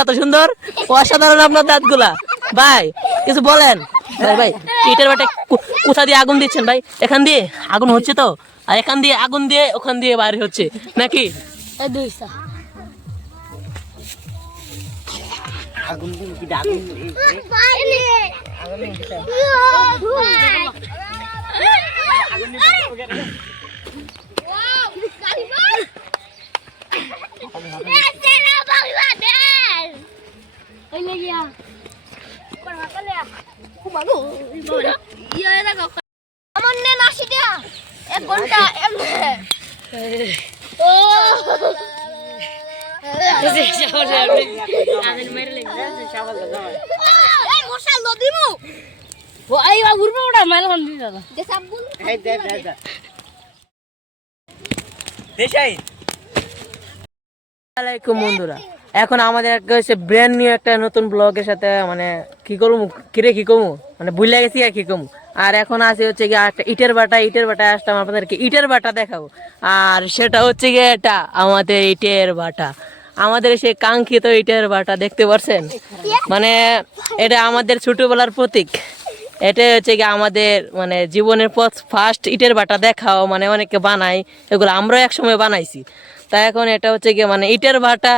দাঁতগুলা তো সুন্দর, অসাধারণ আপনার দাঁতগুলা। ভাই কিছু বলেন ভাই। ভাই ইটের বাটা কোথা দিয়ে আগুন দিচ্ছেন ভাই? এখান দিয়ে আগুন হচ্ছে তো, আর এখান দিয়ে আগুন দিয়ে ওখান দিয়ে বাইরে হচ্ছে নাকি? বন্ধুরা, এখন আমাদের একটা ব্র্যান্ড নিউ একটা নতুন ব্লগের সাথে মানে কি করবো কিরে কি কমু মানে ভুলে গেছি আর কি কমু। আর এখন আছে হচ্ছে গিয়ে একটা ইটের বাটা আসলাম আপনাদেরকে ইটের বাটা দেখাবো। আর সেটা হচ্ছে গিয়ে এটা আমাদের ইটের বাটা, আমাদের সেই কাঙ্ক্ষিত ইটের বাটা দেখতে পাচ্ছেন। মানে এটা আমাদের ছোটবেলার প্রতীক। এটা হচ্ছে কি আমাদের মানে জীবনের পথ ফার্স্ট ইটের বাটা দেখাও, মানে অনেকে বানাই, এগুলো আমরাও একসময় বানাইছি। তা এখন এটা হচ্ছে কি মানে ইটের বাটা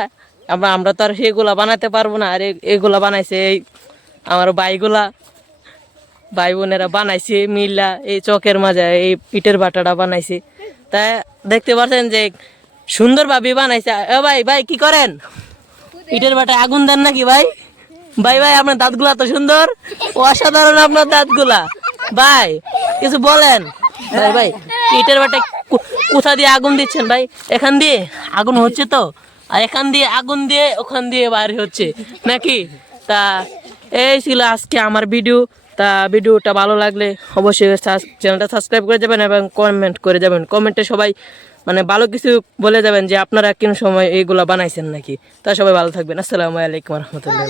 আমরা তো আর সেগুলা বানাতে পারবো না। আর এগুলা বানাইছে এই আমার ভাই বোনেরা বানাইছে মিল্লা এই চকের মাঝে এই ইটের বাটাটা বানাইছে। তা দেখতে পাচ্ছেন যে সুন্দরভাবে বানাইছে। ভাই কি করেন? ইটের বাটায় আগুন দেন নাকি ভাই? ভাই আপনার দাঁতগুলা তো সুন্দর, অসাধারণ আপনার দাঁতগুলা। ভাই কিছু বলেন ভাই। ইটের বাটায় কোথা দিয়ে আগুন দিচ্ছেন ভাই? এখান দিয়ে আগুন হচ্ছে তো, আর এখান দিয়ে আগুন দিয়ে ওখান দিয়ে বাইরে হচ্ছে নাকি? তা এই ছিল আজকে আমার ভিডিও। তা ভিডিওটা ভালো লাগলে অবশ্যই চ্যানেলটা সাবস্ক্রাইব করে যাবেন এবং কমেন্ট করে যাবেন। কমেন্টে সবাই মানে ভালো কিছু বলে যাবেন যে আপনারা কোন সময় এইগুলা বানাইছেন নাকি। তা সবাই ভালো থাকবেন। আসসালামু আলাইকুম রহমতুল্লাহ।